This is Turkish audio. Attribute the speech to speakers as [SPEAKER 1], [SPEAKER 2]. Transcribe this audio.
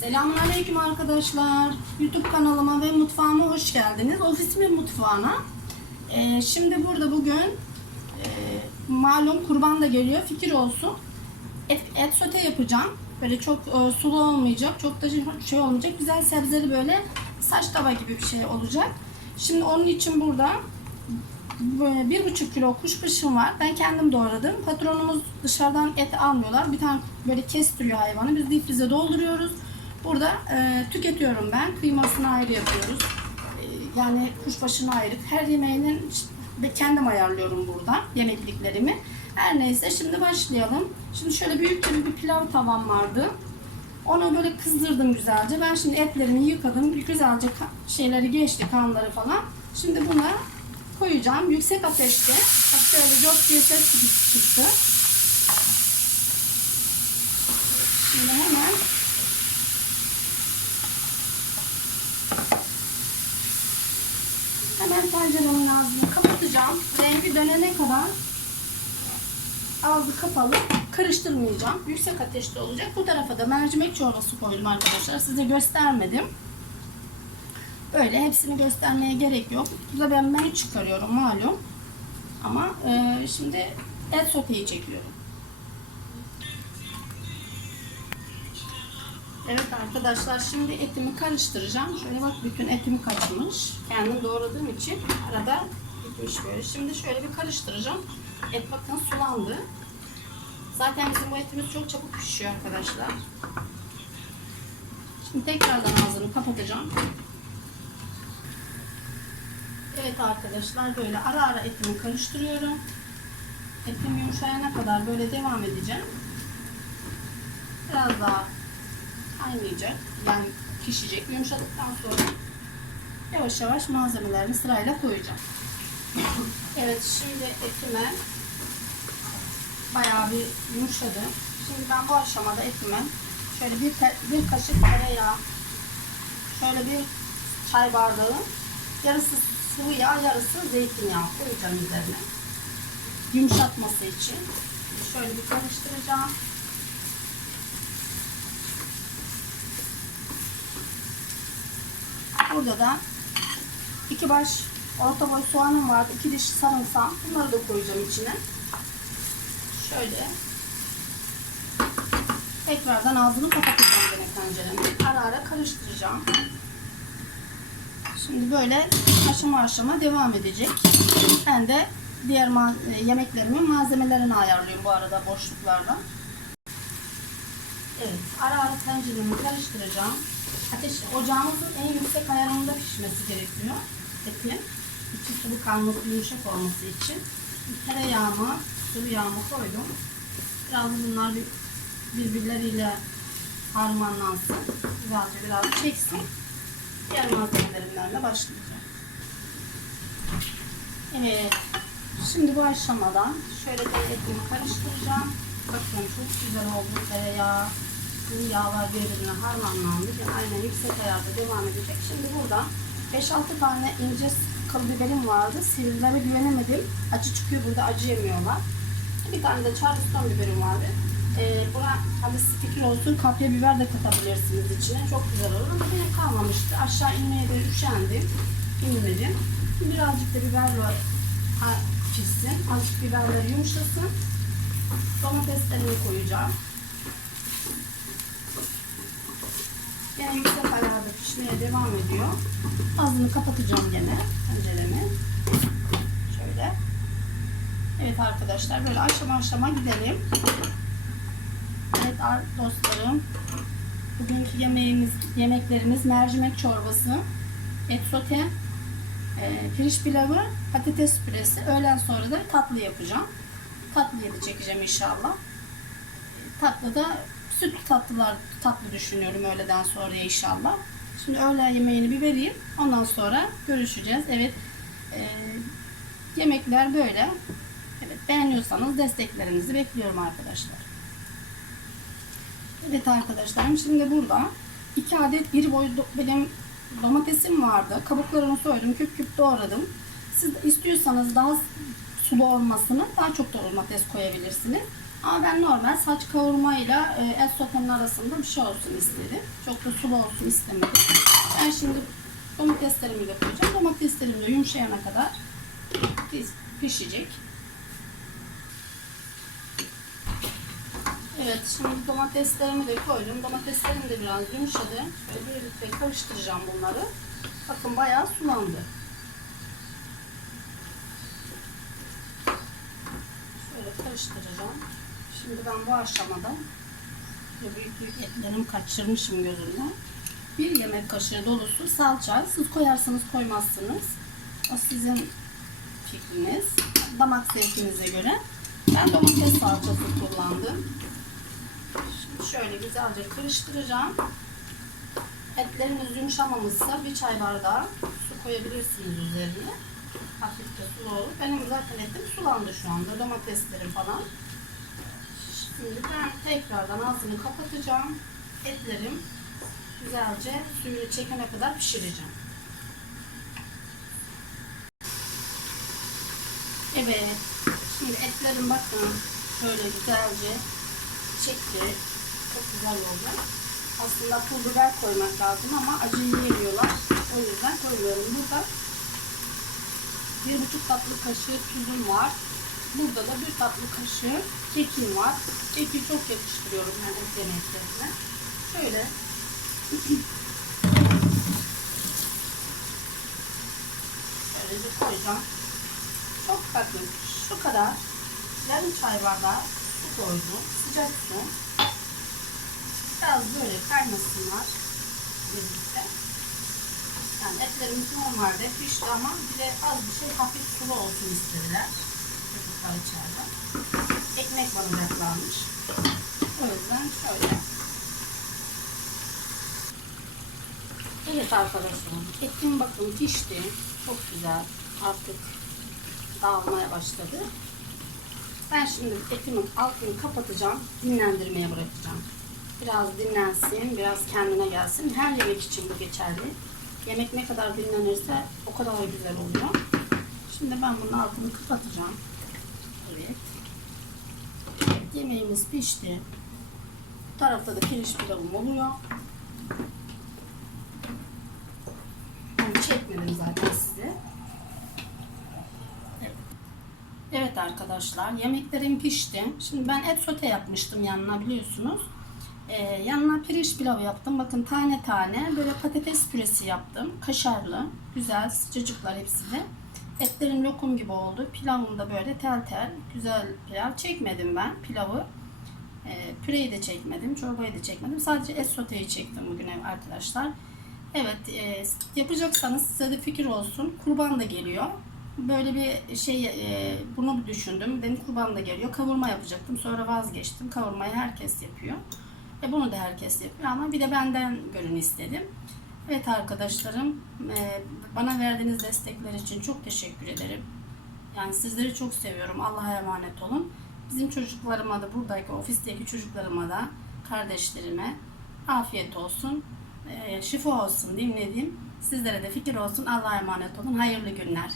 [SPEAKER 1] Selamünaleyküm arkadaşlar. YouTube kanalıma ve mutfağıma hoş geldiniz. Ofisimin mutfağına. Ee, şimdi burada bugün e, malum kurban da geliyor. Fikir olsun. Et, et sote yapacağım. Böyle çok e, sulu olmayacak. Çok da şey olmayacak. Güzel sebzeli böyle saç tava gibi bir şey olacak. Şimdi onun için burada böyle bir buçuk kilo kuşbaşım var. Ben kendim doğradım. Patronumuz dışarıdan et almıyorlar. Bir tane böyle kestiriyor hayvanı. Biz difrize dolduruyoruz. Burada e, tüketiyorum ben. Kıymasını ayrı yapıyoruz. E, yani kuşbaşını ayrı. Her yemeğinin kendim ayarlıyorum burada yemekliklerimi. Her neyse şimdi başlayalım. Şimdi şöyle büyük tabii bir pilav tavam vardı. Onu böyle kızdırdım güzelce. Ben şimdi etlerimi yıkadım. Güzelce şeyleri geçti, kanları falan. Şimdi buna koyacağım. Yüksek ateşte. Bak şöyle cop diye ses çıktı. Şimdi hemen hemen tenceremin ağzını kapatacağım. Rengi dönene kadar ağzı kapalı karıştırmayacağım. Yüksek ateşte olacak. Bu tarafa da mercimek çorbası koydum arkadaşlar. Size göstermedim. Böyle hepsini göstermeye gerek yok. Burada ben menü çıkarıyorum malum. Ama e, şimdi et soteyi çekiyorum. Evet arkadaşlar şimdi etimi karıştıracağım. Şöyle bak bütün etimi kaçmış. Kendim doğradığım için arada gitmiş böyle. Şimdi şöyle bir karıştıracağım. Et bakın sulandı. Zaten bizim bu etimiz çok çabuk pişiyor arkadaşlar. Şimdi tekrardan ağzını kapatacağım. Evet arkadaşlar böyle ara ara etimi karıştırıyorum. Etim yumuşayana kadar böyle devam edeceğim. Biraz daha kaynayacak. Yani pişecek. Yumuşadıktan sonra yavaş yavaş malzemelerini sırayla koyacağım. evet şimdi etime bayağı bir yumuşadı. Şimdi ben bu aşamada etime şöyle bir, bir kaşık tereyağı, şöyle bir çay bardağı, yarısı sıvı yağ, yarısı zeytinyağı koyacağım üzerine. Yumuşatması için. Şöyle bir karıştıracağım. Burada da iki baş orta boy soğanım vardı. iki diş sarımsağım. Bunları da koyacağım içine. Şöyle tekrardan ağzını kapatacağım gene tenceremi. Ara ara karıştıracağım. Şimdi böyle aşama aşama devam edecek. Ben de diğer ma- e, yemeklerimin malzemelerini ayarlıyorum bu arada boşluklarda. Evet, ara ara tenceremi karıştıracağım. Ateş, ocağımızın en yüksek ayarında pişmesi gerekiyor. Etin. İçi sulu kalması, yumuşak olması için. Tereyağımı, sıvı yağımı koydum. Biraz bunlar bir, birbirleriyle harmanlansın. Güzelce biraz çeksin. Diğer malzemelerimlerle başlayacağım. Evet. Şimdi bu aşamada şöyle de etimi karıştıracağım. Bakın çok güzel oldu tereyağı. Bu yağlar birbirine harmanlandı. Yani aynen yüksek ayarda devam edecek. Şimdi burada 5-6 tane ince kıl biberim vardı. Sivrilere güvenemedim. Acı çıkıyor burada acı yemiyorlar. Bir tane de charleston biberim vardı. Ee, buna hadi fikir olsun kapya biber de katabilirsiniz içine. Çok güzel olur ama benim kalmamıştı. Aşağı inmeye de üşendim. İnmedim. Birazcık da biberle pişsin. Azıcık biberler yumuşasın. Domateslerimi koyacağım. Gene yüksek ayarda pişmeye devam ediyor. Ağzını kapatacağım gene tenceremi. Şöyle. Evet arkadaşlar böyle aşama aşama gidelim. Evet ar- dostlarım. Bugünkü yemeğimiz, yemeklerimiz mercimek çorbası, et sote, e, pirinç pilavı, patates püresi. Öğlen sonra da tatlı yapacağım. Tatlıyı da çekeceğim inşallah. E, Tatlı da süt tatlılar tatlı düşünüyorum öğleden sonra inşallah. Şimdi öğle yemeğini bir vereyim. Ondan sonra görüşeceğiz. Evet. e, yemekler böyle. Evet beğeniyorsanız desteklerinizi bekliyorum arkadaşlar. Evet arkadaşlarım şimdi burada iki adet bir boy benim domatesim vardı. Kabuklarını soydum, küp küp doğradım. Siz istiyorsanız daha sulu olmasını daha çok domates koyabilirsiniz. Ama ben normal saç kavurmayla e, et sotenin arasında bir şey olsun istedim. Çok da sulu olsun istemedim. Ben şimdi domateslerimi de koyacağım. Domateslerim de yumuşayana kadar piş- pişecek. Evet şimdi domateslerimi de koydum. Domateslerim de biraz yumuşadı. Şöyle birlikte karıştıracağım bunları. Bakın bayağı sulandı. Şöyle karıştıracağım. Şimdi ben bu aşamada büyük büyük etlerimi kaçırmışım gözümden. Bir yemek kaşığı dolusu salça. Siz koyarsanız koymazsınız. O sizin fikriniz. Damak zevkinize göre. Ben domates salçası kullandım. Şimdi şöyle güzelce karıştıracağım. Etleriniz yumuşamamışsa bir çay bardağı su koyabilirsiniz üzerine. Hafif de sulu olur. Benim zaten etim sulandı şu anda. Domateslerim falan. Şimdi ben tekrardan ağzını kapatacağım. Etlerim güzelce suyunu çekene kadar pişireceğim. Evet. Şimdi etlerim bakın şöyle güzelce çekti. Çok güzel oldu. Aslında pul biber koymak lazım ama acı yiyemiyorlar. O yüzden koymuyorum. Burada bir buçuk tatlı kaşığı tuzum var. Burada da bir tatlı kaşığı kekim var. Keki çok yakıştırıyorum ben et yemeklerine. Şöyle şöyle bir koyacağım. Çok bakın şu kadar yarım çay bardağı su koydum. Sıcak su. Biraz böyle kaynasınlar birlikte. Yani etlerimiz normalde pişti ama bir de az bir şey hafif sulu olsun istediler. Çocuklar içeride. Ekmek banacaklarmış. O yüzden şöyle. Evet arkadaşlar. Etim bakın pişti. Çok güzel. Artık dağılmaya başladı. Ben şimdi etimin altını kapatacağım. Dinlendirmeye bırakacağım. Biraz dinlensin, biraz kendine gelsin. Her yemek için bu geçerli. Yemek ne kadar dinlenirse o kadar güzel oluyor. Şimdi ben bunun altını kapatacağım. Evet, yemeğimiz pişti. Bu tarafta da pirinç pilavım oluyor. Onu çekmedim zaten size. Evet. Evet arkadaşlar yemeklerim pişti. Şimdi ben et sote yapmıştım yanına biliyorsunuz. Ee, yanına pirinç pilavı yaptım. Bakın tane tane böyle patates püresi yaptım. Kaşarlı. Güzel sıcacıklar hepsi de. Etlerim lokum gibi oldu. Pilavım da böyle tel tel. Güzel pilav. Çekmedim ben pilavı. Ee, püreyi de çekmedim. Çorbayı da çekmedim. Sadece et soteyi çektim bugün arkadaşlar. Evet e, yapacaksanız size de fikir olsun. Kurban da geliyor. Böyle bir şey e, bunu düşündüm. Benim kurban da geliyor. Kavurma yapacaktım. Sonra vazgeçtim. Kavurmayı herkes yapıyor. E bunu da herkes yapıyor ama bir de benden görün istedim. Evet arkadaşlarım e, bana verdiğiniz destekler için çok teşekkür ederim. Yani sizleri çok seviyorum. Allah'a emanet olun. Bizim çocuklarıma da buradaki ofisteki çocuklarıma da kardeşlerime afiyet olsun. E, şifa olsun dinlediğim. Sizlere de fikir olsun. Allah'a emanet olun. Hayırlı günler.